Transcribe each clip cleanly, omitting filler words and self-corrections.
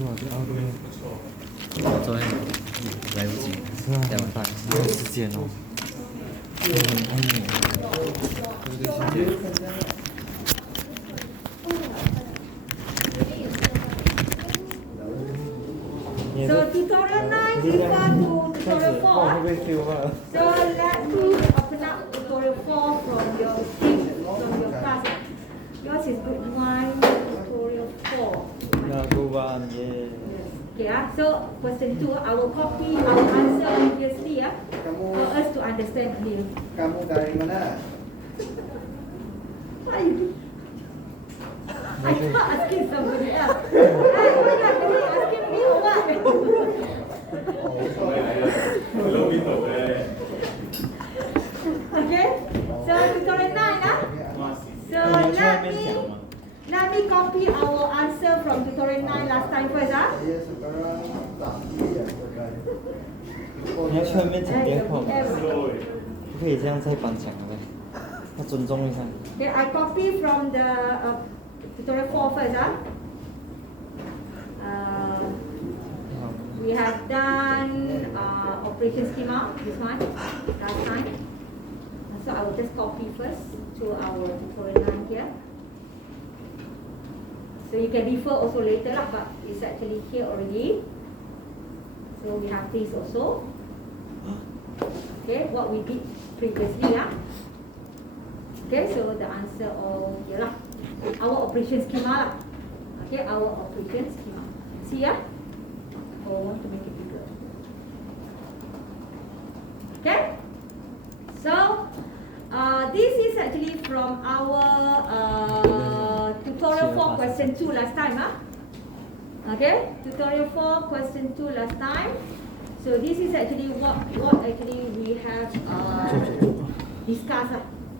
我昨天来不及，要大有时间哦。我很爱你，对不对？So tutorial 9 refer to tutorial 4. So let me open up tutorial 4 from your sheet, from your class. Yours is good 1, tutorial 4. Yeah, good one, yeah. Okay, so question 2, I will copy our answer previously for us to understand here. Kamu dari mana? Why you? I thought asking somebody else. Asking me or what? Okay, so tutorial 9 So let me copy our answer from tutorial 9 last time first Saya sekarang tak ya. 你要去外面讲电话吗？不可以这样在板讲的，要尊重一下。Okay, I copy from the tutorial 4 first we have done operation schema, this one, last time. So I will just copy first to our tutorial 9 here. So you can refer also later lah, but it's actually here already. So we have this also. Okay, what we did previously Okay, so the answer all here lah. Our operation schema lah. Okay, our operation schema. See Oh, I want to make it bigger. Okay. So this is actually from our tutorial 4 question 2 last time Okay, tutorial 4 question 2 last time. So this is actually what actually we have discussed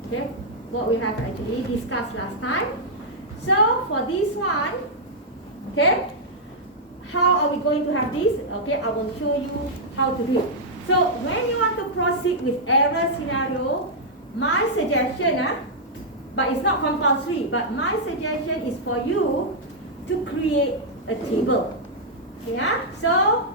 Okay, what we have actually discussed last time. So for this one, okay, how are we going to have this? Okay, I will show you how to do it. So when you want to proceed with error scenario, my suggestion, but it's not compulsory, but my suggestion is for you to create a table. Yeah, so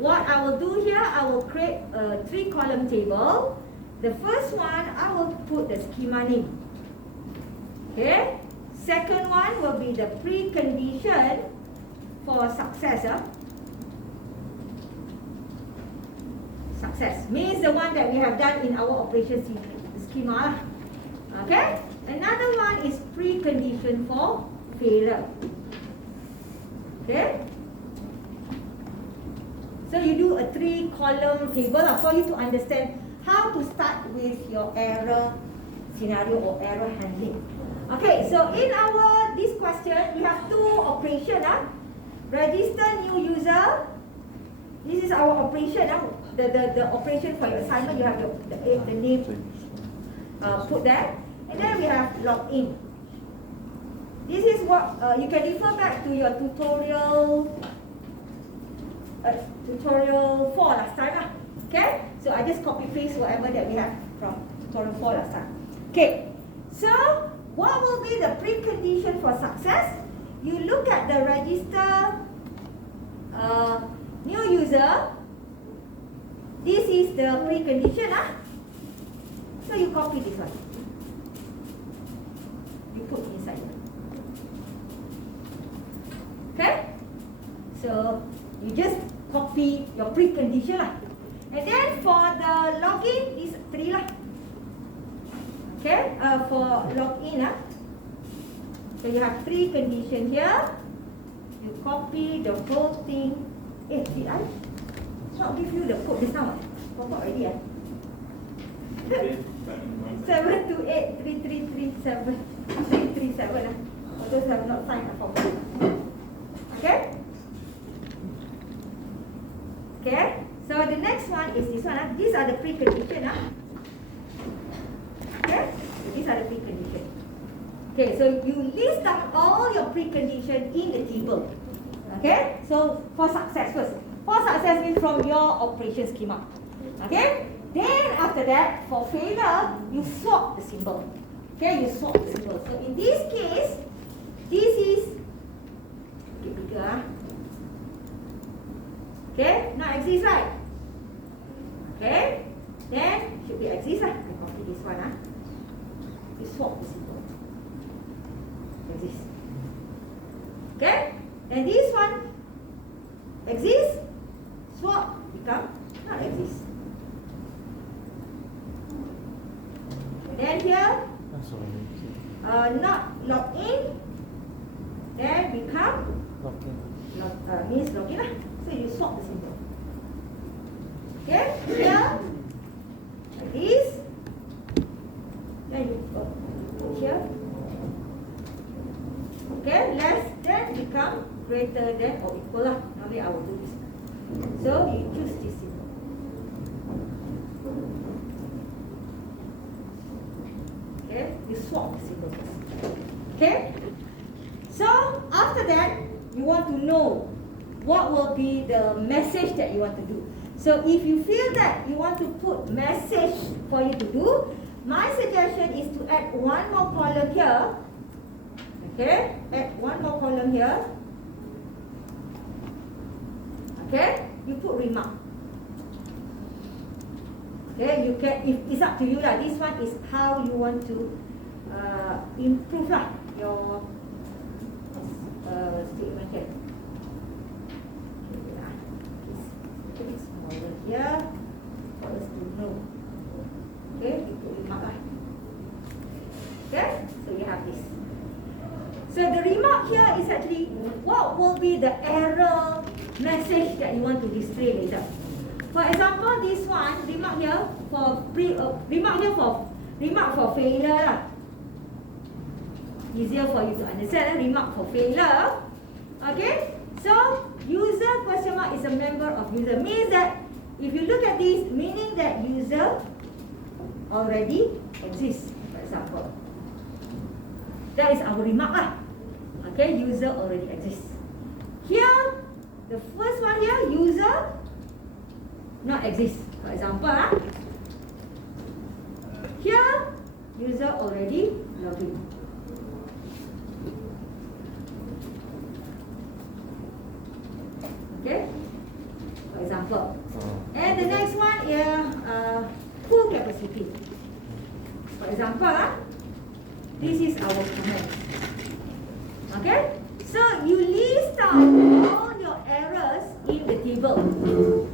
what I will do here, I will create a 3-column table. The first one, I will put the schema name. Okay, second one will be the precondition for success. Success means the one that we have done in our operation schema. Okay, another one is precondition for failure. Okay, so you do a 3-column table for you to understand how to start with your error scenario or error handling. Okay, so in our this question we have 2 operations. Register new user. This is our operation. The operation for your assignment, you have the name put there, and then we have login. This is what you can refer back to your tutorial 4 last time. Okay, so I just copy paste whatever that we have from tutorial 4 last time. Okay, so what will be the precondition for success? You look at the register new user. This is the precondition. So you copy this one. You put inside. Okay? So you just copy your precondition And then for the login, these 3 Okay? For login so you have 3 conditions here. You copy the whole thing. Did I not give you the code just now? Forgot already 7283337 337 Those have not signed up for me. Okay? Okay? So the next one is this one. These are the preconditions. Okay? These are the preconditions. Okay, so you list down all your preconditions in the table. Okay? So for success first. For success means from your operation schema. Okay? Then after that, for failure, you swap the symbol. Okay, you swap the symbol. So in this case, this is bigger. Okay, not exist, right? Okay, then should be exist lah. I copy this one ah. You swap the symbol. Exist. Okay, and this one exist. Swap become not exist. Then here, not log in. Then become means login lah. So you swap the symbol. Okay, here like this. Then you put here. Okay, less than become greater than or equal lah. Normally I will do this. So you choose this symbol. Okay, you swap the symbol first. Okay. So after that, you want to know what will be the message that you want to do. So if you feel that you want to put message for you to do, my suggestion is to add one more column here. Okay, add one more column here. Okay, you put remark. Okay, you can, if it's up to you lah. This one is how you want to improve lah your statement here. Okay, it's smaller here for us to know. Okay, you put remark lah. Okay, so you have this. So the remark here is actually what will be the error message that you want to display later. For example, this one remark here for remark for failure lah. Easier for you to understand. Remark for failure. Okay. So user question mark is a member of user. Means that if you look at this, meaning that user already exists. For example, that is our remark lah. Okay, user already exists. Here, the first one here, user not exist. For example, here, user already logged in. Okay, for example. And the next one is full capacity. For example, this is our command. Okay, so you list down all your errors in the table.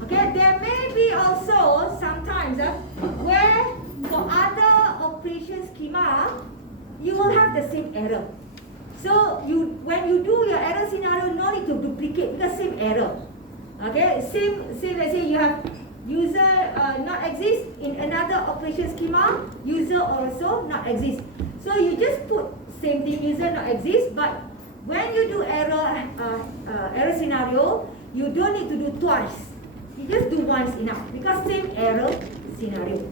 Okay, there may be also sometimes where for other operation schema you will have the same error. So when you do your error scenario, no need to duplicate because same error. Okay, same. Let's say you have user not exist in another operation schema, user also not exist. So you just put same thing, user not exist, but when you do error scenario, you don't need to do twice. You just do once enough because same error scenario.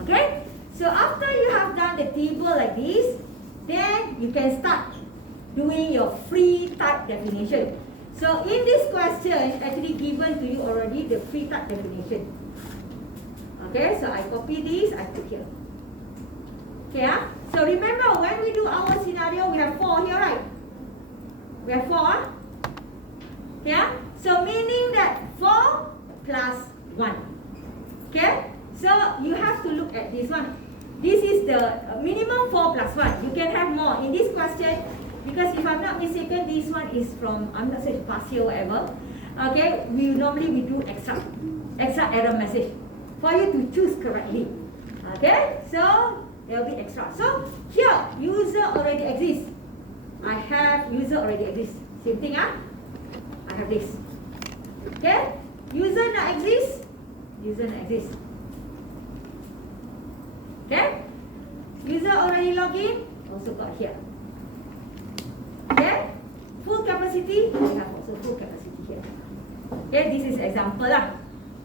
Okay? So after you have done the table like this, then you can start doing your free type definition. So in this question, actually given to you already the free type definition. Okay, so I copy this, I put here. Okay, so remember when we do our scenario, we have 4 here, right? We have 4. Okay, so meaning that 4 plus 1. Okay, so you have to look at this one. This is the minimum 4 plus 1. You can have more in this question because if I'm not mistaken, this one is from, I'm not saying past year or whatever. Okay, we normally do extra error message for you to choose correctly. Okay, so there will be extra. So here, user already exists. I have user already exists. Same thing, I have this. Okay, user not exists. User not exists. Okay, user already login. Also got here. Okay, full capacity. We have also full capacity here. Okay, this is example lah.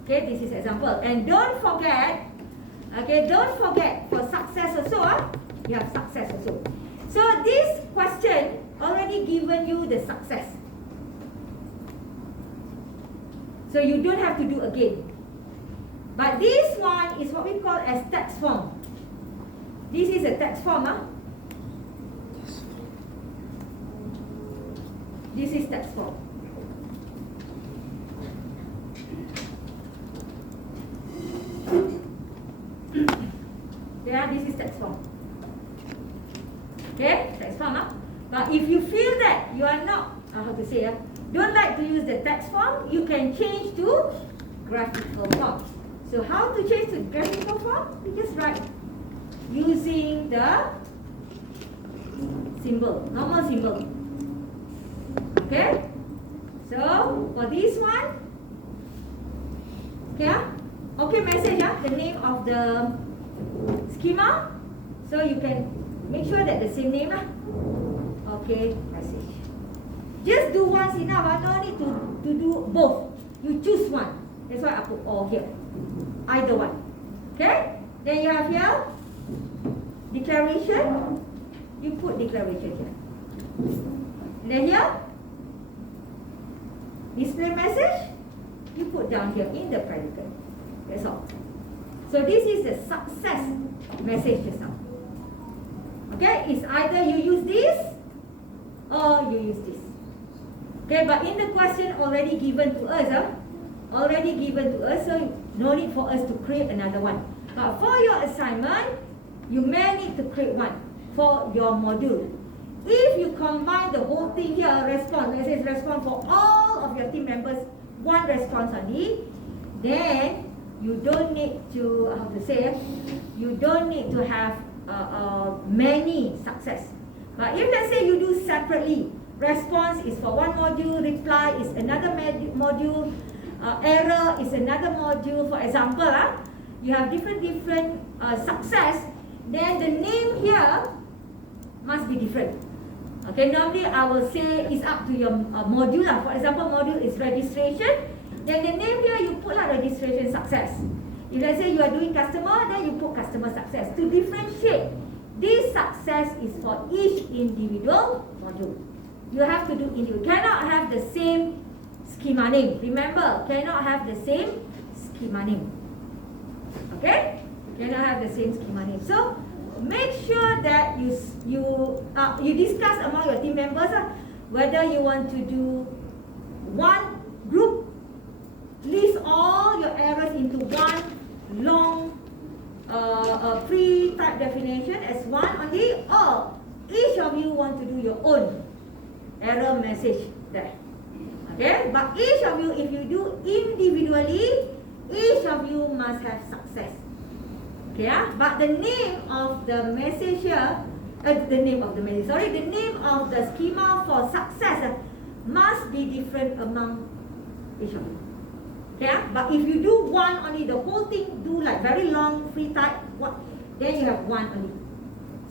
Okay, this is example. And don't forget. Okay, don't forget for success also, you have success also. So this question already given you the success. So you don't have to do again. But this one is what we call as text form. This is a text form. This is text form. But if you feel that you are not, how to say, don't like to use the text form, you can change to graphical form. So how to change to graphical form? You just write using the symbol, normal symbol. Okay? So for this one, okay, message, the name of the schema. So you can make sure that the same name. Okay, message. Just do once enough. No need to do both. You choose one. That's why I put all here. Either one. Okay? Then you have here declaration. You put declaration here. Then here display message. You put down here in the predicate. That's all. So this is the success message just now. Okay? It's either you use this or you use this. Okay, but in the question already given to us, so no need for us to create another one. But for your assignment, you may need to create one for your module. If you combine the whole thing here, response, let's say response for all of your team members, one response only, then you don't need to, you don't need to have many success. But if let's say you do separately, response is for one module, reply is another module, error is another module. For example, you have different success, then the name here must be different. Okay, normally I will say it's up to your module. For example, module is registration, then the name here you put registration success. If let's say you are doing customer, then you put customer success. To differentiate, this success is for each individual module. You have to do individual. Cannot have the same schema name. Remember, cannot have the same schema name. Okay? Cannot have the same schema name. So make sure that you discuss among your team members whether you want to do one group, list all your errors into one long pre-type definition as one only, or each of you want to do your own error message there. Okay, but each of you, if you do individually, each of you must have success. Okay, but the name of the message here, the name of the schema for success must be different among each of you. Okay, but if you do one only, the whole thing do like very long free type, then you have one only.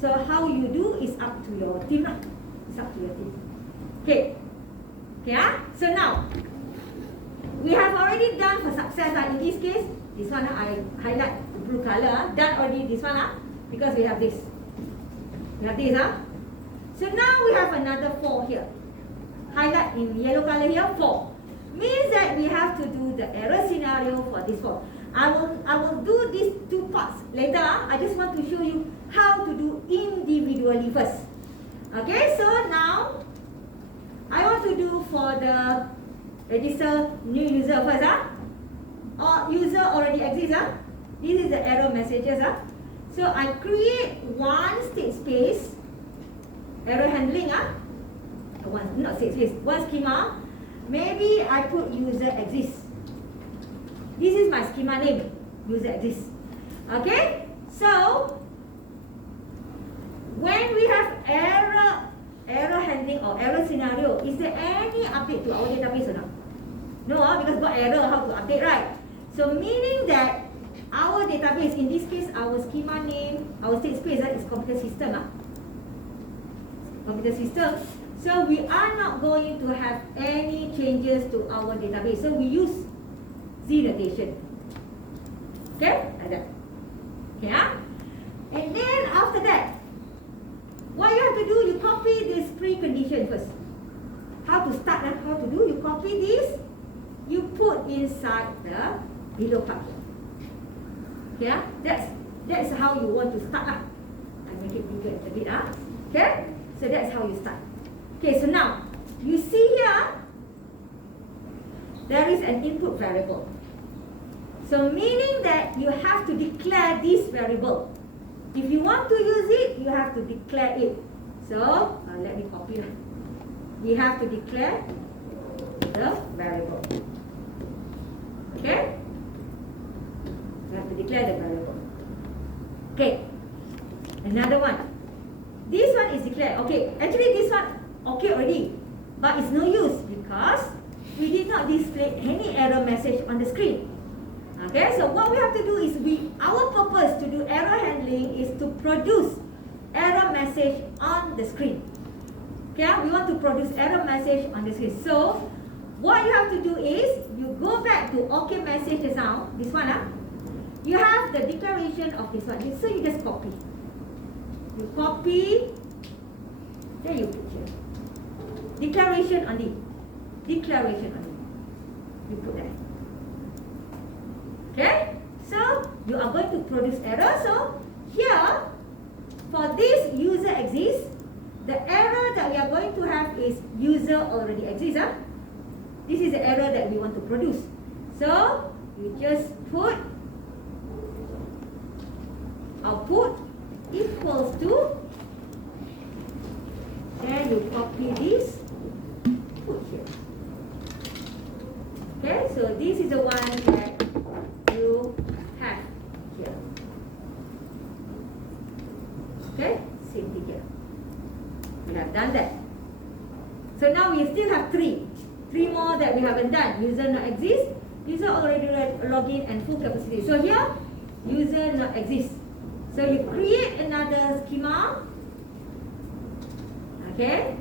So how you do is up to your team. It's up to your team. Okay. Okay, so now we have already done for success. In this case, this one I highlight the blue color. Done already this one because we have this. We have this. So now we have another 4 here. Highlight in yellow color here, 4. Means that we have to do the error scenario for this 4. I will do these 2 parts later. I just want to show you how to do individually first. Okay, so now I want to do for the register new user first. Or user already exists. This is the error messages. So I create one state space, error handling. Not state space, one schema. Maybe I put user exists. This is my schema name, user exists. Okay, so when we have error handling or error scenario, is there any update to our database or not? No, because got error, how to update, right? So meaning that our database, in this case, our schema name, our state space is computer system. Computer system. So we are not going to have any changes to our database. So we use Z notation. Okay, like that. Okay, and then after that, what you have to do, you copy this precondition first. How to start and how to do, you copy this, you put inside the below part. Okay, that's how you want to start. I make it bigger a bit. Okay, so that's how you start. Okay, so now you see here there is an input variable. So meaning that you have to declare this variable. If you want to use it, you have to declare it. So let me copy. We have to declare the variable. Okay? We have to declare the variable. Okay. Another one. This one is declared. Okay, actually this one okay already, but it's no use because we did not display any error message on the screen. Okay, so what we have to do is our purpose to do error handling is to produce error message on the screen. Okay, we want to produce error message on the screen. So what you have to do is you go back to OK message just now. This one, you have the declaration of this one. So you just copy. You copy, then you put here. Declaration only. Declaration only. You put there. Okay? So you are going to produce error. So here, for this user exists, the error that we are going to have is user already exists. This is the error that we want to produce. So you just put output equals to, then you copy this, put here. Okay, so this is the one that you have here. Okay, same thing here. We have done that. So now we still have three more that we haven't done. User not exist, user already login and full capacity. So here, user not exist. So you create another schema. Okay,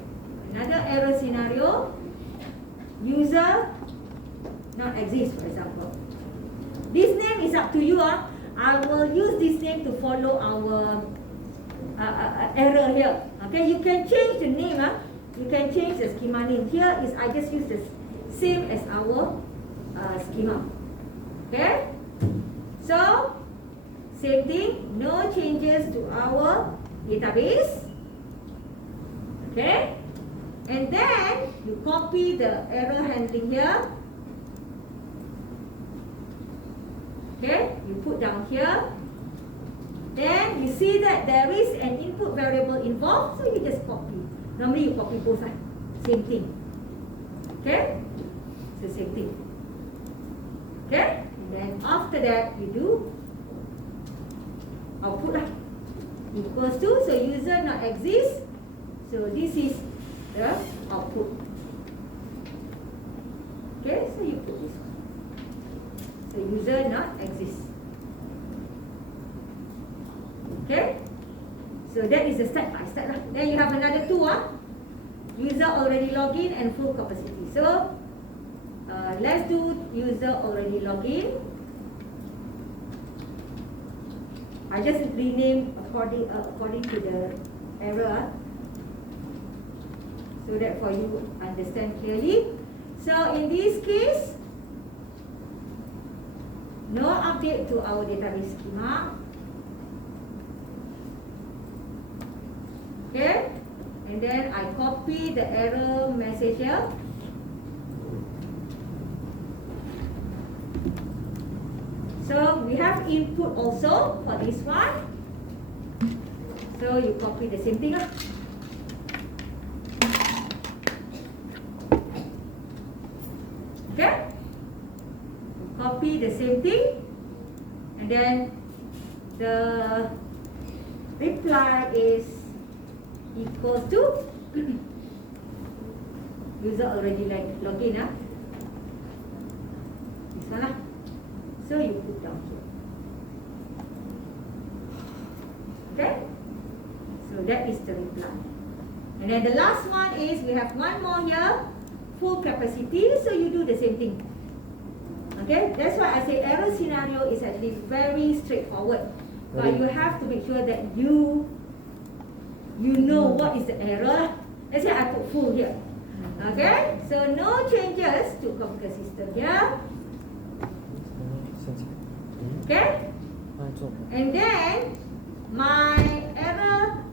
another error scenario. User not exist, for example. This name is up to you. I will use this name to follow our error here. Okay, you can change the name. You can change the schema name. Here is I just use the same as our schema. Okay, so same thing, no changes to our database. Okay, and then you copy the error handling here. Okay, you put down here. Then you see that there is an input variable involved, so you just copy. Normally you copy both sides. Same thing. Okay, so same thing. Okay, and then after that you do output equals to, so user not exist, so this is the output. Okay, so you put this one, so user not exist. Okay, so that is the step by step. Then you have another two. User already login and full capacity. So let's do user already login. I just rename according to the error, so that for you understand clearly. So in this case, no update to our database schema. Okay, and then I copy the error message here. So we have input also for this one. So you copy the same thing. Okay, copy the same thing, and then the reply is equals to user already login. This one. So you put down here. Okay, so that is the reply. And then the last one is we have one more here, full capacity. So you do the same thing. Okay, that's why I say error scenario is actually very straightforward, but you have to make sure that you know what is the error. Let's say I put full here. Okay, so no changes to computer system here. Okay, and then my error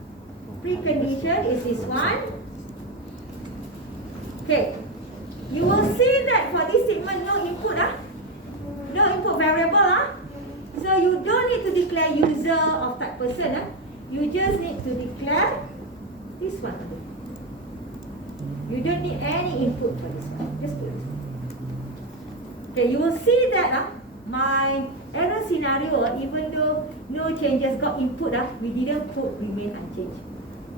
precondition is this one. Okay, you will see that for this statement no input, no input variable. So you don't need to declare user of type person. You just need to declare This one only. You don't need any input for this one. Just put this one. Okay, you will see that my error scenario, even though no changes got input, we didn't put remain unchanged.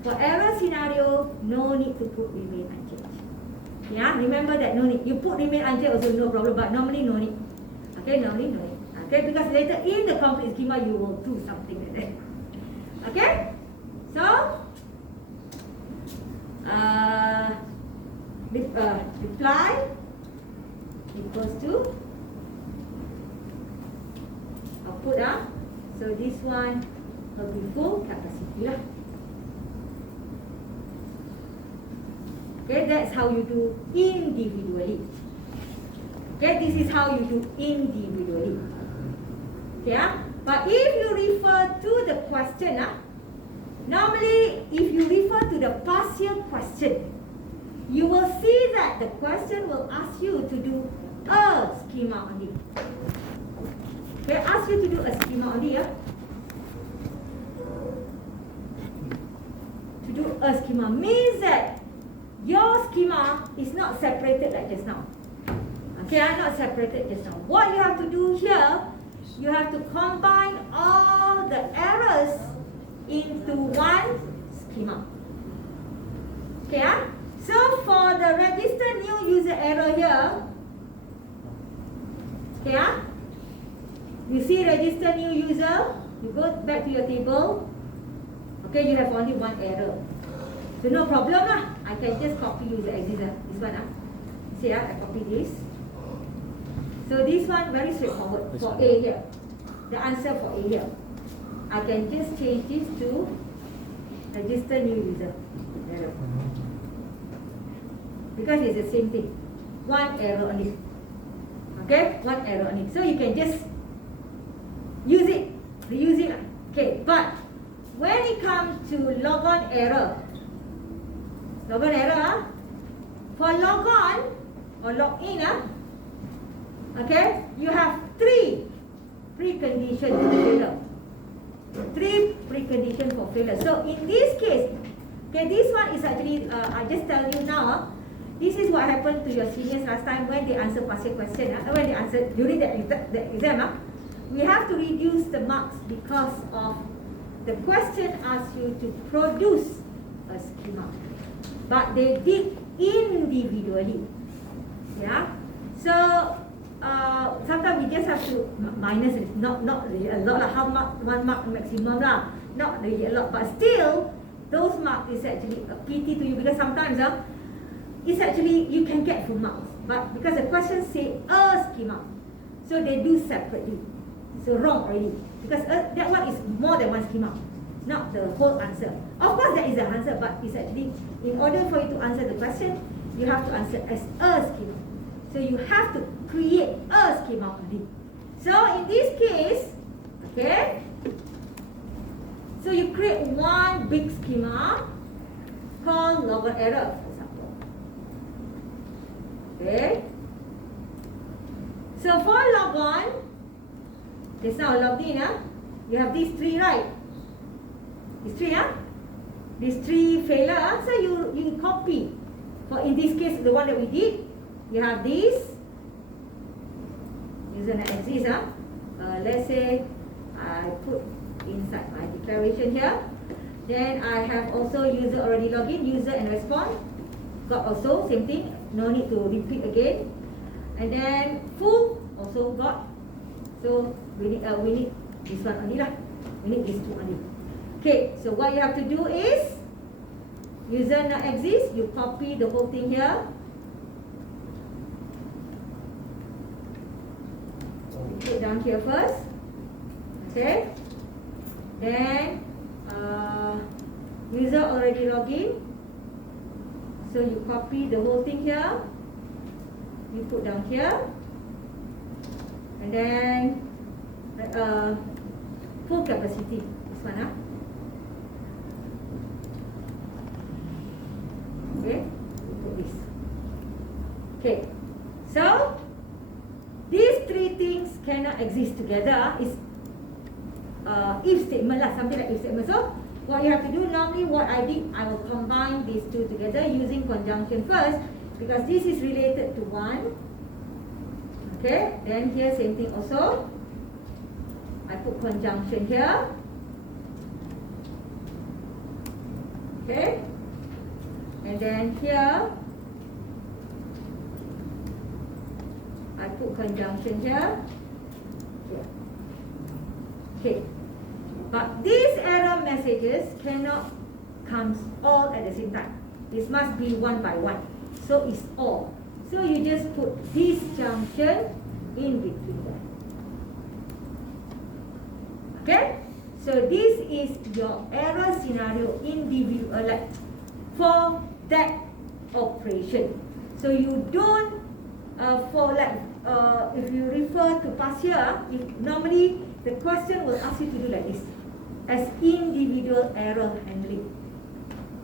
For error scenario, no need to put remain unchanged. Yeah, remember that no need. You put remain unchanged also no problem, but normally no need. Okay, normally no need. Okay, because later in the complete schema you will do something like that. Okay, so reply equals to output. So this one will be full capacity lah. Okay, that's how you do individually. Okay, this is how you do individually. Okay, but if you refer to the question, normally if you refer to the partial question, you will see that the question will ask you to do a schema only. Okay, ask you to do a schema only, To do a schema means that your schema is not separated like just now. Okay, not separated just now. What you have to do here, you have to combine all the errors into one schema. Okay, so for the register new user error here, okay, you see register new user, you go back to your table. Okay, you have only one error. So no problem lah. I can just copy user exit. This one see, I copy this. So this one very straightforward for A here. The answer for A here. I can just change this to register new user error. Because it's the same thing. One error only. Okay, one error only. So you can just use it, reuse it. Okay, but when it comes to logon error, for logon or login, okay, you have three preconditions for failure. Three preconditions for failure. So in this case, okay, this one is actually, I just tell you now, this is what happened to your seniors last time when they answer partial question, when they answer during the exam. We have to reduce the marks because of the question asks you to produce a schema, but they did individually. Yeah. So sometimes we just have to minus it. Not really a lot. How much? 1 mark maximum lah. Not really a lot, but still, those marks is actually a pity to you because sometimes it's actually you can get full marks, but because the question say a schema, so they do separately. So wrong already because that one is more than one schema, not the whole answer. Of course, there is an answer, but it's actually in order for you to answer the question, you have to answer as a schema. So you have to create a schema only. So in this case, okay, so you create one big schema called logon error, for example. Okay. So for logon, just now logged in, you have these three, right? These three, these three failure. So you copy. For in this case, the one that we did, you have this. User not exist. Let's say I put inside my declaration here. Then I have also user already login, user and response. Got also same thing. No need to repeat again. And then full also got. So we need this one only lah. We need these two only. Okay, so what you have to do is user not exist, you copy the whole thing here. Put down here first. Okay. Then user already login. So you copy the whole thing here. You put down here. And then full capacity. This one, Okay, put this. Okay, so these three things cannot exist together. Is if statement lah, something like if statement. So what you have to do normally, what I did, I will combine these two together using conjunction first, because this is related to 1. Okay, then here same thing also. I put conjunction here. Okay, and then here I put conjunction here. Okay, but these error messages cannot come all at the same time. This must be one by one. So it's all. So you just put this junction in between them. Okay? So this is your error scenario individual, like for that operation. So you don't for like if you refer to past year, if normally the question will ask you to do like this, as individual error handling.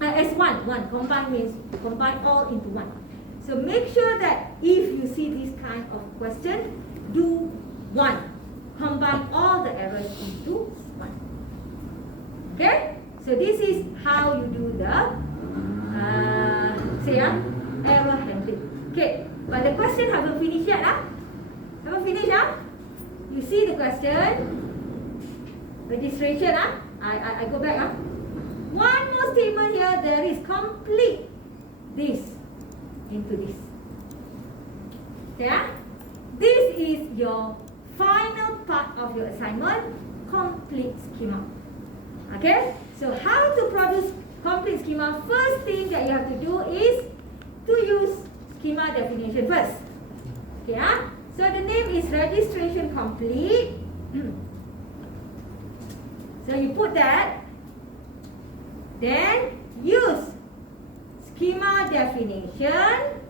As one combine means combine all into one. So make sure that if you see this kind of question, do one, combine all the errors into one. Okay, so this is how you do the error handling. Okay, but the question haven't finished yet. Haven't finished. You see the question, registration. I go back. One more statement here. There is complete this into this. Okay. This is your final part of your assignment, complete schema. Okay, so how to produce complete schema? First thing that you have to do is to use schema definition first. Okay, so the name is registration complete. So you put that, then use schema definition.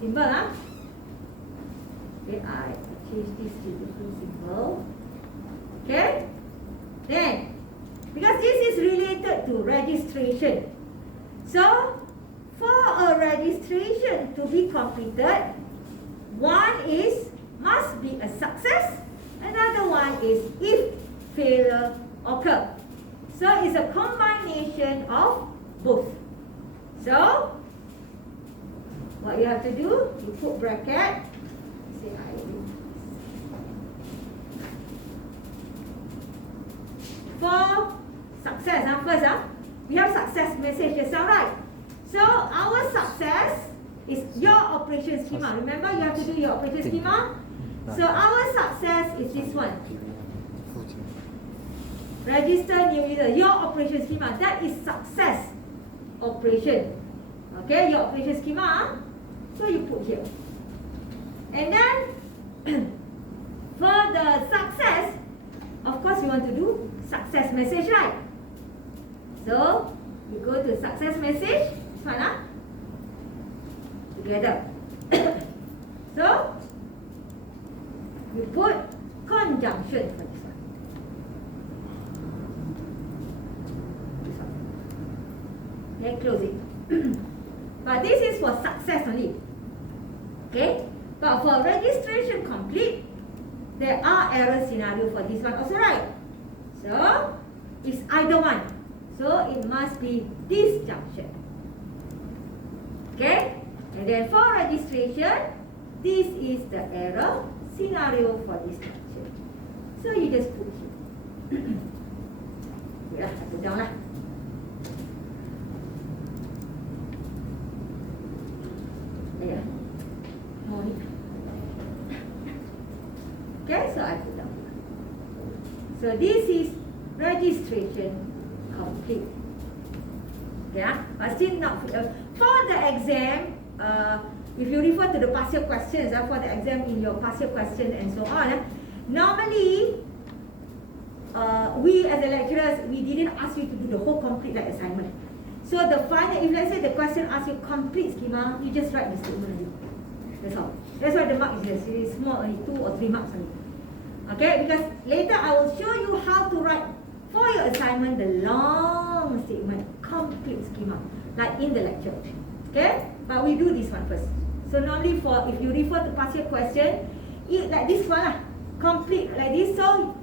Simple, Okay, I change this to different symbol. Okay. Then, because this is related to registration, so for a registration to be completed, one is must be a success, another one is if failure occur. So it's a combination of both. So what you have to do, you put bracket. Say I do. For success, first, we have success message just now, right? So our success is your operation schema. Remember, you have to do your operation schema. So our success is this one. Register new user. Your operation schema. That is success operation. Okay, your operation schema. So you put here. And then for the success, of course, you want to do success message, right? So you go to success message. This one, together. So you put conjunction for this one. Okay, close it. But this is for success only. Okay, but for registration complete, there are error scenario for this one also, right? So it's either one. So it must be this junction. Okay, and then for registration, this is the error scenario for this junction. So you just put here. Yeah, I put down lah. Yeah. Okay, so I put down. So this is registration complete. Yeah, but still not for the exam. If you refer to the past year questions, for the exam in your past year question and so on, normally we as the lecturers, we didn't ask you to do the whole complete like assignment. So the final, if let's say the question asks you complete schema, you just write the statement. That's all. That's why the mark is here. It's small, only 2 or 3 marks only. Okay, because later I will show you how to write for your assignment the long statement, complete schema, like in the lecture. Okay, but we do this one first. So normally for if you refer to past year question, it like this one, complete like this. So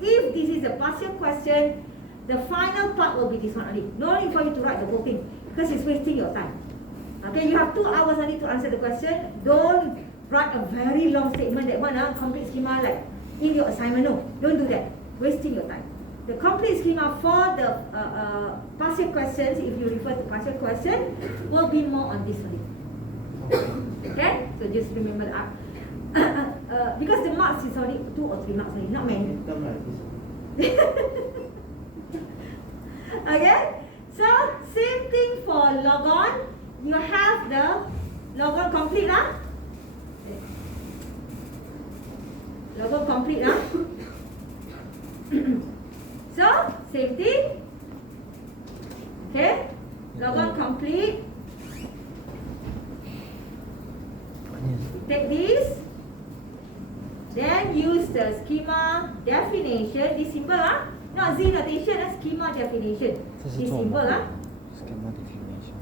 if this is a past year question, The final part will be this one only. No need for you to write the whole thing because it's wasting your time. Okay, you have 2 hours only to answer the question. Don't write a very long statement. That one, complete schema like in your assignment. No, don't do that. Wasting your time. The complete schema for the partial questions, if you refer to partial question, will be more on this only. Okay, so just remember that. Because the marks is only 2 or 3 marks only, not many. Okay, so same thing for log on. You have the log on complete lah. Log on complete lah. So same thing. Okay, log on complete. Take this. Then use the schema definition. This symbol not Z notation, schema definition. This symbol schema definition.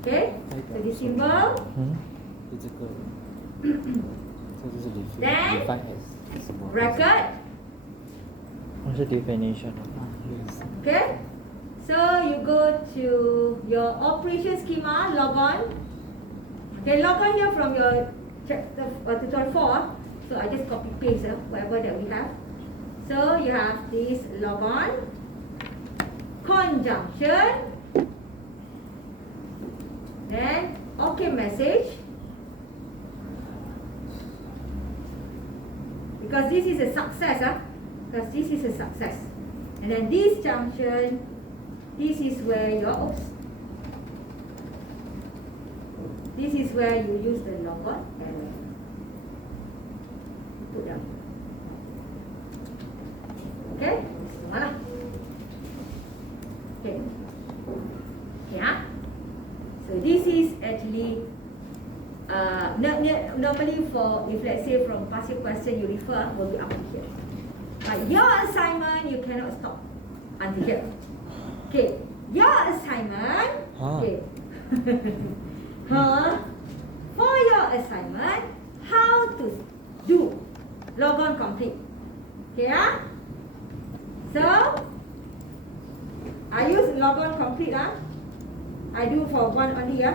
Okay, so this symbol. 这个，这就是 Then define as 什么 bracket. 是 definition Okay, so you go to your operation schema, log on. Okay, log on here from your chapter tutorial 4. So I just copy paste whatever that we have. So you have this log on, conjunction, then okay message. Because this is a success, because this is a success. And then this junction, this is where your this is where you use the log on error. Put down. Okay, semua lah. Okay. Okay, so this is actually normally for, if let's say from partial question you refer, will be up to here. But your assignment, you cannot stop until here. Okay, your assignment. Okay. For your assignment, how to do log on complete. Okay, so I use log on complete. I do for one only.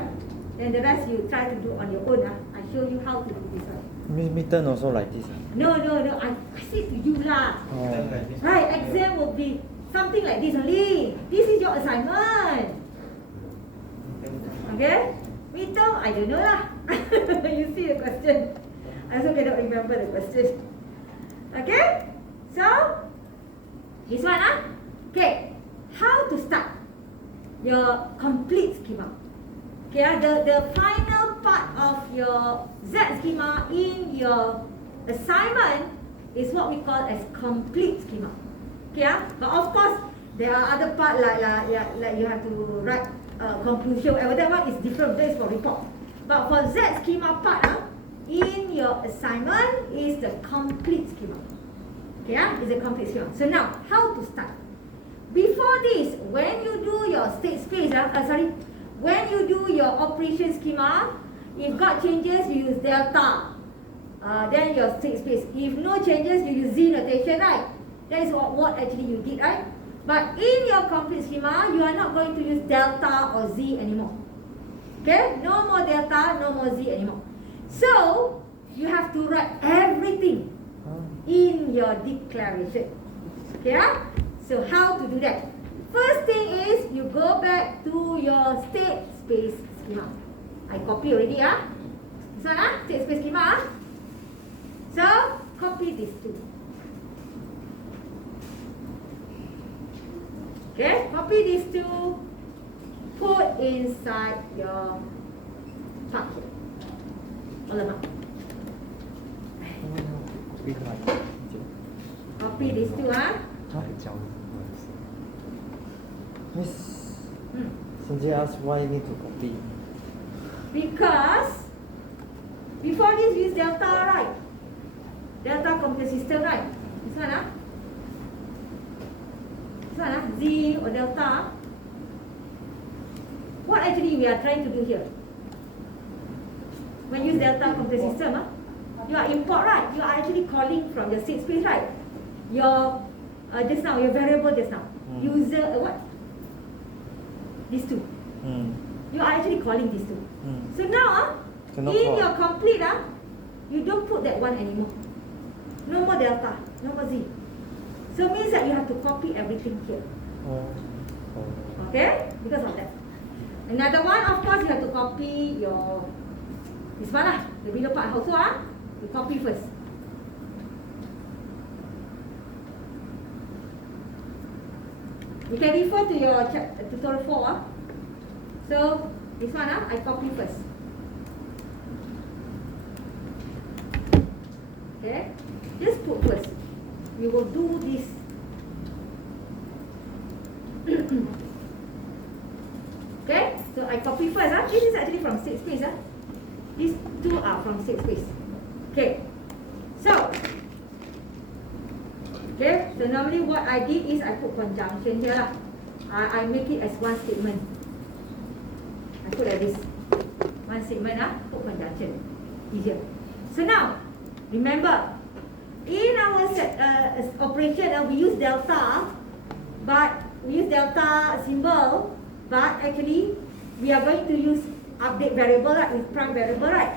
Then the rest you try to do on your own. I show you how to do this one. Midterm also like this. No. I say to you lah. Right, exam will be something like this only. This is your assignment. Okay? Midterm, I don't know lah. You see the question. I also cannot remember the question. Okay? So, this one okay. How to start your complete schema. Okay, the final part of your Z schema in your assignment is what we call as complete schema. Okay, but of course there are other part like you have to write conclusion. Whatever that one is different. That is for report. But for Z schema part, in your assignment is the complete schema. Okay, is the complete schema. So now, how to start? Before this, when you do your state space, when you do your operation schema, if got changes, you use delta. Then your state space. If no changes, you use Z notation, right? That is what actually you did, right? But in your complete schema, you are not going to use delta or Z anymore. Okay? No more delta, no more Z anymore. So, you have to write everything in your declaration. Okay? So, how to do that? First thing is, you go back to your state space schema. I copy already, This one, state space schema, So, copy these two. Okay, copy these two. Put inside your pocket. Alamak. Copy these two, Miss, Sanjay asked why you need to copy. Because before this we use delta, right? Delta computer system, right? This one, This one, Z or delta. What actually we are trying to do here? When you use delta computer system, you are import, right? You are actually calling from your state space, right? Your just now, your variable just now. User, what? These two. You are actually calling these two. So now, in your complete, you don't put that one anymore. No more delta, no more z. So means that you have to copy everything here. Okay? Because of that. Another one, of course, you have to copy your this one lah, the below part also you copy first. You can refer to your tutorial 4 So this one I copy first. Okay, just put first. We will do this. Okay, so I copy first. This is actually from 6 space. These two are from 6 space. Okay, so normally what I did is I put conjunction here lah. I make it as one statement. I put like this. One statement put conjunction. Easier. So now, remember, in our operation we use delta, but we use delta symbol. But actually, we are going to use update variable with prime variable, right?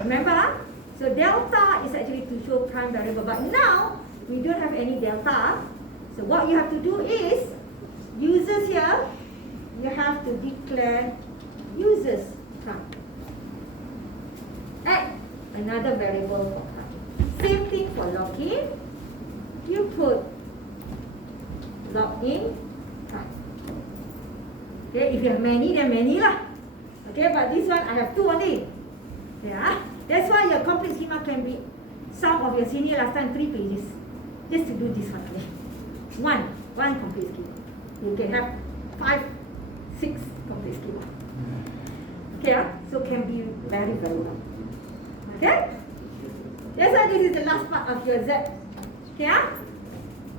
Remember? So delta is actually to show prime variable. But now, we don't have any delta. So what you have to do is, users here, you have to declare users prime. Add another variable for prime. Same thing for login. You put login prime. Okay, if you have many, then many lah. Okay, but this one I have 2 only. Yeah, that's why your complete schema can be some of your senior last time 3 pages, just to do this one only. One complete schema. You can have 5, 6 complete schema. Okay, so can be very well. Okay, that's why this is the last part of your Z. Okay,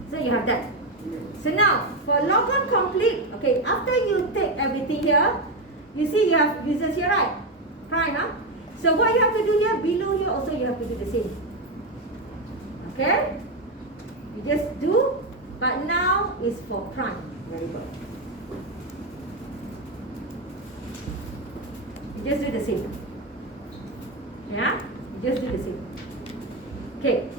so you have that. So now, for logon complete, okay, after you take everything here, you see you have users here, right? Prime, So what you have to do here, below here also you have to do the same. Okay? You just do, but now is for prime variable. You just do the same. Yeah? You just do the same. Okay.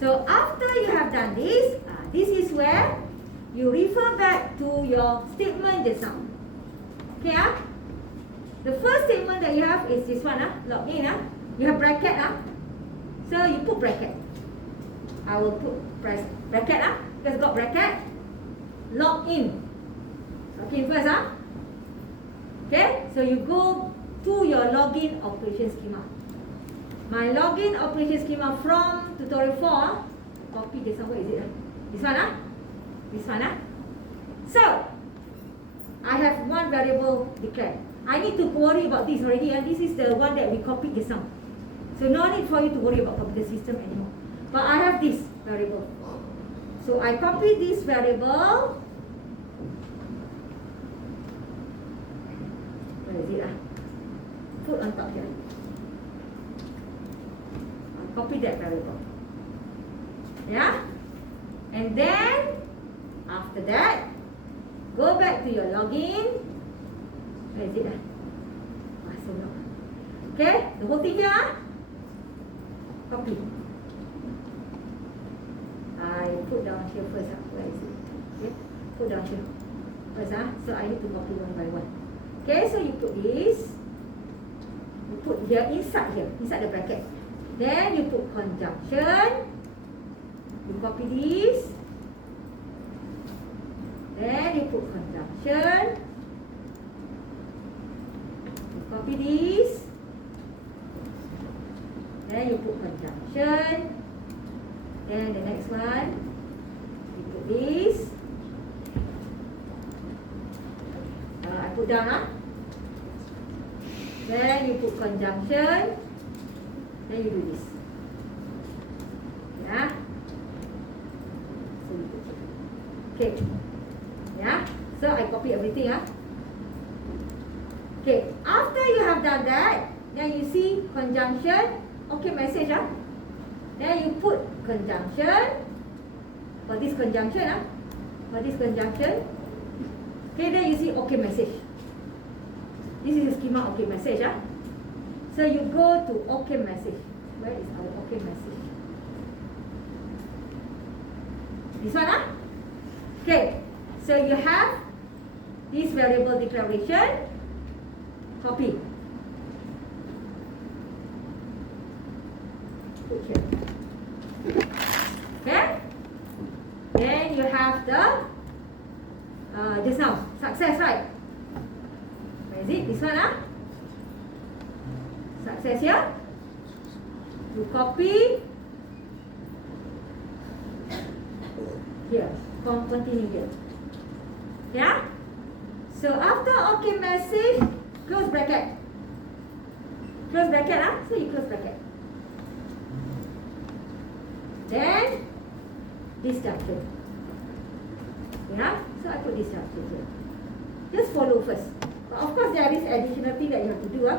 So after you have done this, this is where you refer back to your statement just now. Okay, the first statement that you have is this one, login. You have bracket, so you put bracket. I will put bracket, because got bracket. Login. Login first, Okay, so you go to your login operation schema. My login operation schema from tutorial 4, copy this one, where is it? This one, This one, So, I have one variable declared. I need to worry about this already, this is the one that we copied just now. So, no need for you to worry about computer system anymore. But I have this variable. So, I copy this variable. Where is it? Put on top here. Copy that variable. Yeah? And then, after that, go back to your login. Where is it? So no. Okay, the whole thing here. Copy. I put down here first. Where is it? Okay, put down here first. So I need to copy one by one. Okay, so you put this. You put here inside the bracket. Then you put conjunction. You copy this. Then you put conjunction. You copy this. Then you put conjunction. Then the next one, you put this. I put down. Then you put conjunction. Then you do this. Yeah. So you put it. Okay. Yeah. So I copy everything. Okay. After you have done that, then you see conjunction. Okay, message. Then you put conjunction for this conjunction. For this conjunction. Okay, then you see OK message. This is the schema OK message. So you go to OK message. Where is our OK message? This one. Okay, so you have this variable declaration. Copy. Put here. Okay. Then you have the just now success, right? Where is it? This one, success here. You copy here. Continue here. Yeah. So after OK message, close bracket. Close bracket, so you close bracket. Then this junction. Yeah. So I put this junction here. Just follow first. But of course there is additional thing that you have to do.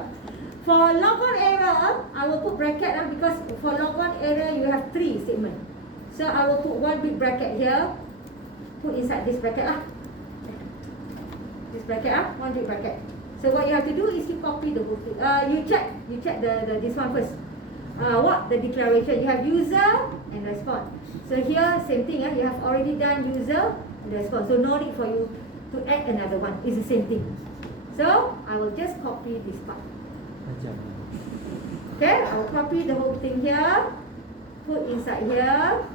For logon error, I will put bracket because for logon error you have 3 statements. So I will put one big bracket here. Put inside this bracket. This bracket, one big bracket. So what you have to do is you copy the whole thing. You check the this one first. What the declaration? You have user and response. So here same thing. You have already done user and response. So no need for you to add another one. It's the same thing. So I will just copy this part. Okay, I will copy the whole thing here. Put inside here.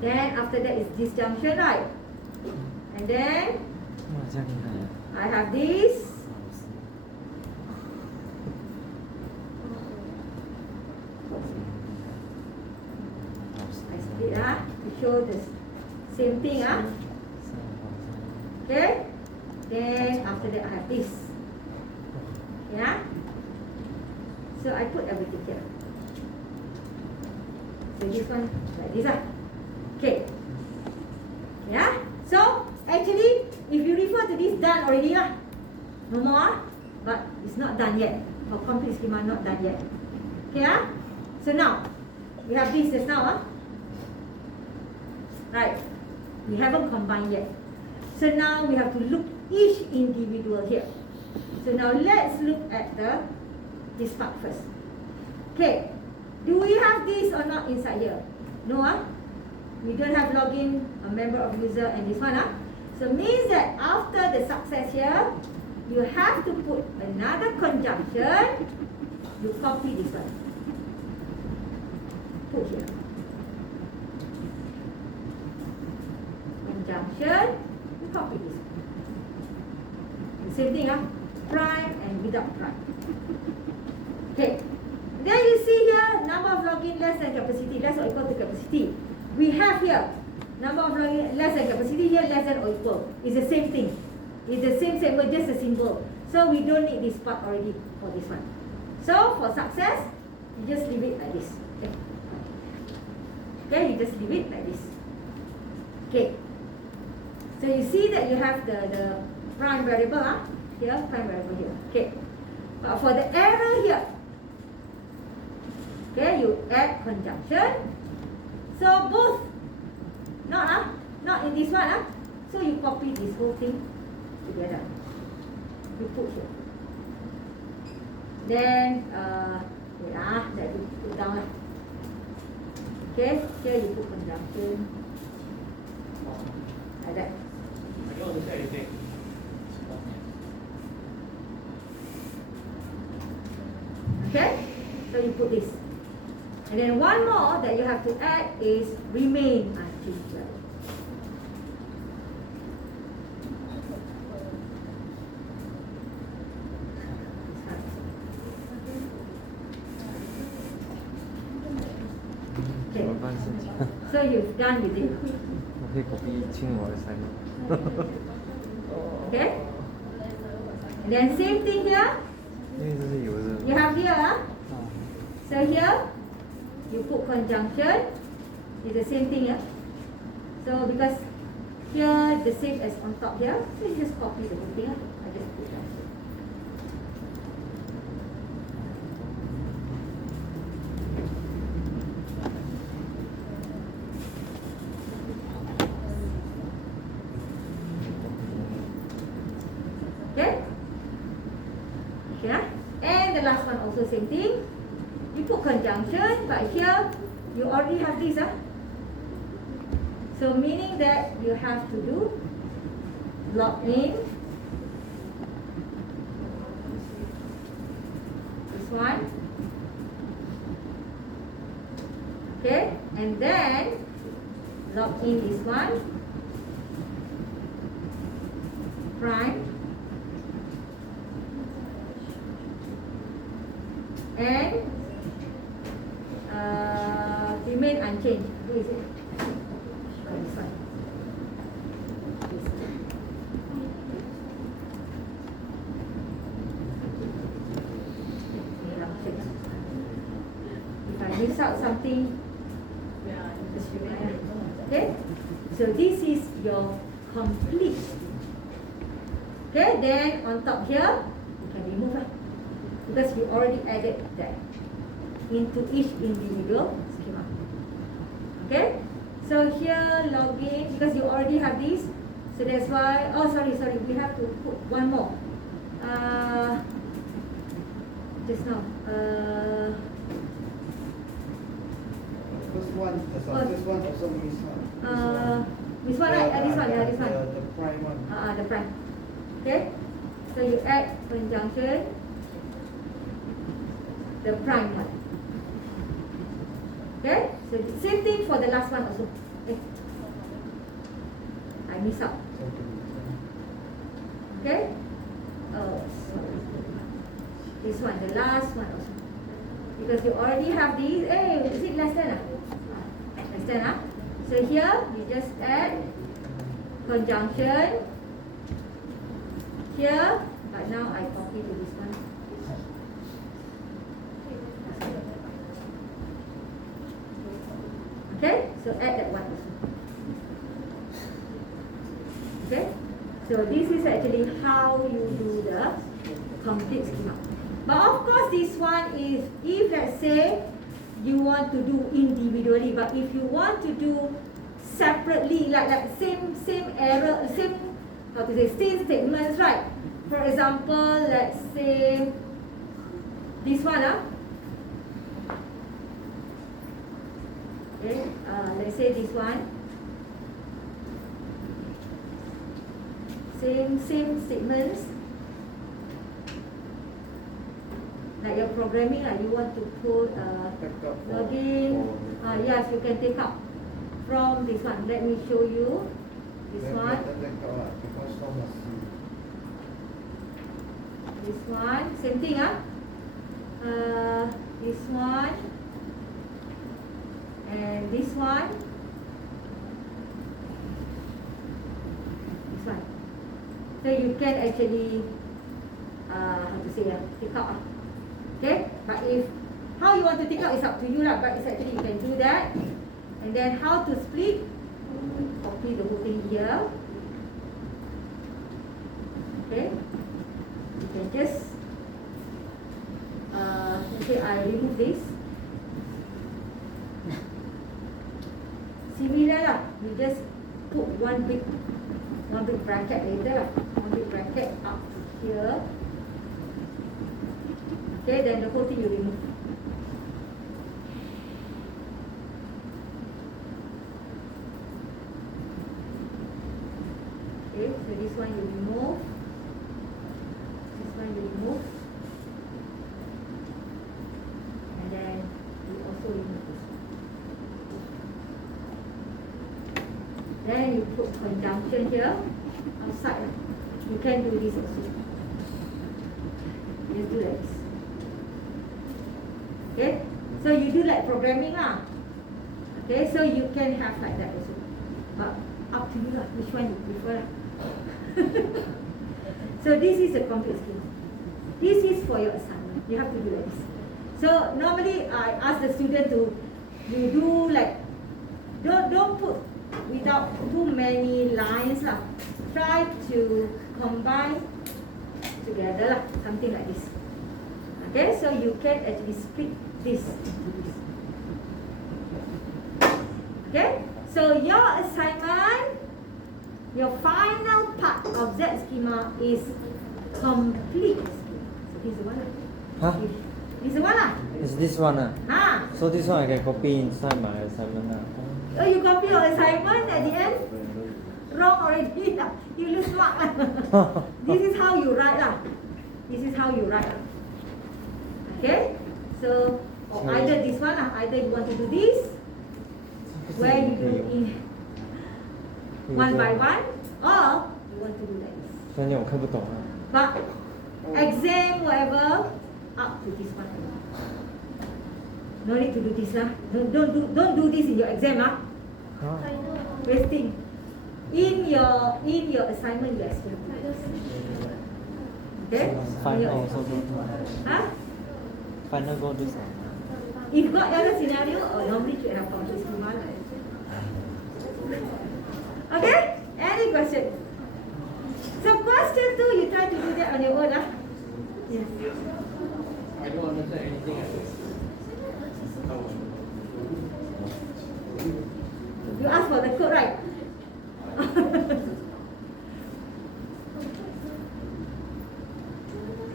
Then after that is this junction, right? And then I have this. I split to show the same thing. Okay. Then after that I have this. Yeah. So I put everything here. So this one like this. Okay. Yeah. So actually, if you refer to this, done already no more. But it's not done yet. For complete schema, not done yet. Okay. So now we have this just now. Right. We haven't combined yet. So now we have to look each individual here. So now let's look at this part first. Okay. Do we have this or not inside here? No. We don't have login, a member of user, and this one. So means that after the success here, you have to put another conjunction. You copy this one. Put here. Conjunction. You copy this one. The same thing, prime and without prime. Okay. Then you see here, number of login less than capacity, less or equal to capacity. We have here, number of login less than capacity, here less than or equal. It's the same thing. It's the same symbol, just a symbol. So we don't need this part already for this one. So for success, you just leave it like this. Okay, you just leave it like this. Okay. So you see that you have the prime variable here, prime variable here. Okay. But for the error here, okay, you add conjunction. So both, not in this one. So you copy this whole thing together. You put here. Then, wait, that you put down. Okay, here you put conjunction. Like that. I don't understand anything. Okay, so you put this. And then one more that you have to add is remain unchanged. Okay. So you've done with it. 我可以 copy 清我的 assignment。 Okay. And then same thing here. 因为这是有的。 You have here. So here you put conjunction. It's the same thing here. So because here the same as on top here, so you just copy the whole thing. I just put that. Okay? Okay, and the last one also same thing. You put conjunction, but here you already have this. So meaning that you have to do log in. This one. Okay, and then log in this one. Prime. And remain unchanged. Who is it? This one. If I miss out something, just remember. Okay? So this is your complete. Okay, then on top here, you can remove lah. Because you already added that into each individual schema. Okay, so here login, because you already have this, so that's why, oh sorry, we have to put one more. Just now. First one, this one also miss one. This one, right? This one, yeah, this one. The prime one. The prime. Okay, so you add conjunction, the prime one. Okay, so same thing for the last one also. I miss out. Okay, oh sorry. This one, the last one also. Because you already have these. Hey, is it less than? Less than. So here you just add conjunction. Here, but now I copy to this one. Okay, so add that one also. Okay, so this is actually how you do the complete schema. But of course, this one is if let's say you want to do individually, but if you want to do separately, like same error, same same statements, right? For example, let's say this one, okay, let's say this one, same statements. Like your programming, you want to put login. Yes, you can take up from this one. Let me show you this one. This one, same thing, this one and this one. This one. So you can actually how to say take out. Okay, but if how you want to take out is up to you lah. But it's actually you can do that. And then how to split? Copy the whole thing here. Okay. You can just okay, I remove this. Similar lah. You just put one big bracket later lah. One big bracket up here. Okay, then the whole thing you remove. Okay, so this one you remove. This one you remove. And then you also remove this one. Then you put conjunction here outside. You can do this also. Just do like this. Okay, so you do like programming lah. Okay, so you can have like that also. But up to you lah, which one you prefer. So this is the complete scheme. This is for your assignment. You have to do like this. So normally I ask the student to you do like don't put without too many lines lah. Try to combine together lah, something like this. Okay, so you can actually split this into this. Okay, so your assignment, your final part of that schema is complete. So this is the one. Huh? This is the one. Is this one? Ah. So this one I can copy inside my assignment. Oh, you copy your assignment at the end? Wrong already. You lose mark. This is how you write. This is how you write. Okay? So, or either this one, either you want to do this, where you do in one by one, or you want to do like this. 虽然我看不懂啊。 But exam, whatever, up to this one. No need to do this. Don't do this in your exam. Wasting. In your assignment, you explain. Okay? Final also go to. Huh? Final go to. If got other scenario, normally you have got this one. Okay? Any question? So question 2, you try to do that on your own. Yes. I don't understand anything at this. You ask for the code, right?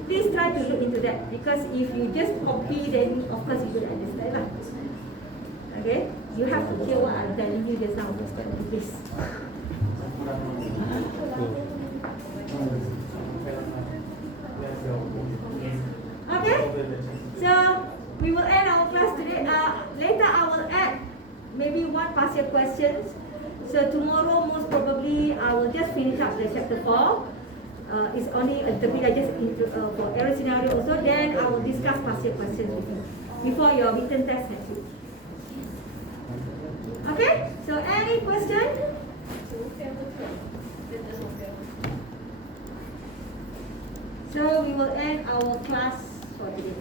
Please try to look into that, because if you just copy, then of course you don't understand. Okay? You have to hear what I'm telling you just now. Please. Okay? So we will end our class today. Later I will add maybe one past year questions. So tomorrow most probably I will just finish up the chapter 4. It's only a little bit I just for error scenario also. Then I will discuss past year questions with you before your written test next week. Okay? So any question? So we will end our class for today.